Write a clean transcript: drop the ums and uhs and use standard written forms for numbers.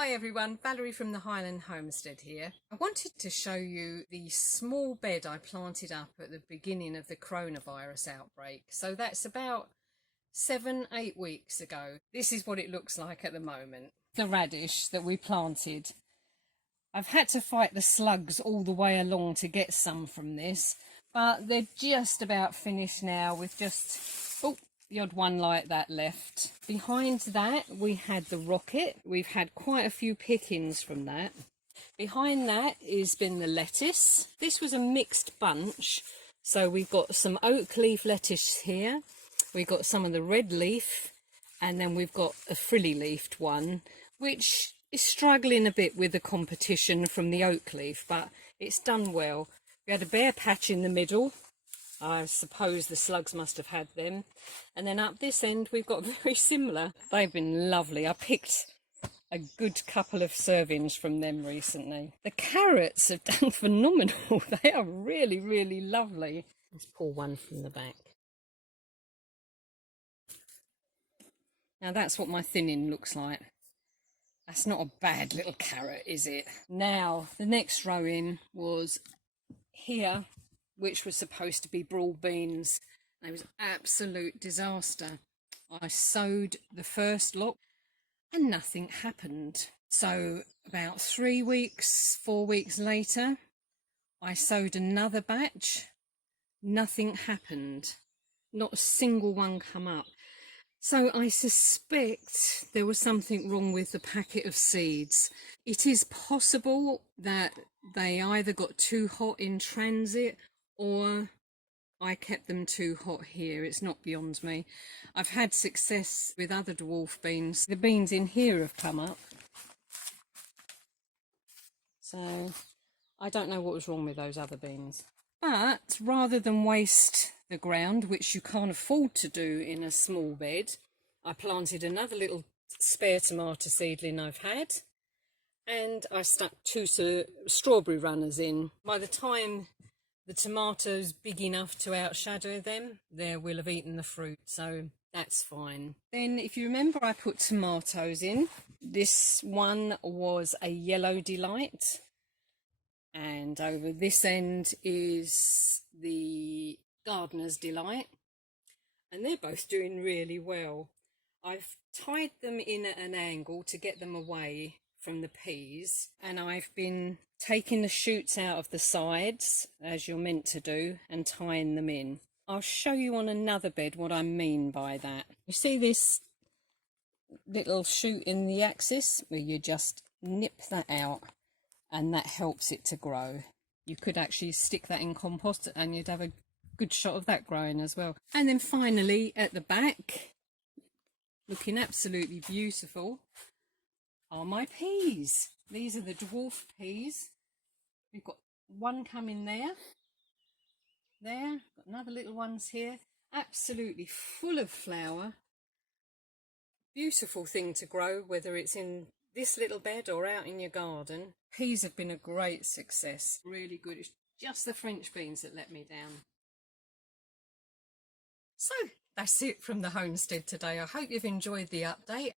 Hi everyone, Valerie from the Highland Homestead here. I wanted to show you the small bed I planted up at the beginning of the coronavirus outbreak. So that's about 7-8 weeks ago. This is what it looks like at the moment. The radish that we planted. I've had to fight the slugs all the way along to get some from this, but they're just about finished now with just the odd one like that left. Behind that we had the rocket. We've had quite a few pickings from that. Behind that has been the lettuce. This was a mixed bunch, so we've got some oak leaf lettuce here, we've got some of the red leaf, and then we've got a frilly leafed one which is struggling a bit with the competition from the oak leaf, but it's done well. We had a bare patch in the middle. I suppose the slugs must have had them. And then up this end we've got very similar. They've been lovely. I picked a good couple of servings from them recently. The carrots have done phenomenal. They are really, really lovely. Let's pull one from the back. Now that's what my thinning looks like. That's not a bad little carrot, is it? Now the next row in was here, which was supposed to be broad beans. It was absolute disaster. I sowed the first lot and nothing happened. So about 3 weeks, 4 weeks later, I sowed another batch. Nothing happened. Not a single one come up. So I suspect there was something wrong with the packet of seeds. It is possible that they either got too hot in transit or I kept them too hot here. It's not beyond me. I've had success with other dwarf beans. The beans in here have come up. So I don't know what was wrong with those other beans. But rather than waste the ground, which you can't afford to do in a small bed, I planted another little spare tomato seedling I've had, and I stuck 2 strawberry runners in. By the time the tomatoes big enough to outshadow them, they will have eaten the fruit, so that's fine. Then if you remember, I put tomatoes in. This one was a Yellow Delight, and over this end is the Gardener's Delight, and they're both doing really well. I've tied them in at an angle to get them away from the peas, and I've been taking the shoots out of the sides, as you're meant to do, and tying them in. I'll show you on another bed what I mean by that. You see this little shoot in the axis? Well, you just nip that out and that helps it to grow. You could actually stick that in compost and you'd have a good shot of that growing as well. And then finally at the back, looking absolutely beautiful, are my peas. These are the dwarf peas. We've got one coming there, got another little ones here, absolutely full of flower. Beautiful thing to grow, whether it's in this little bed or out in your garden. Peas have been a great success, really good. It's just the French beans that let me down. So that's it from the homestead today. I hope you've enjoyed the update.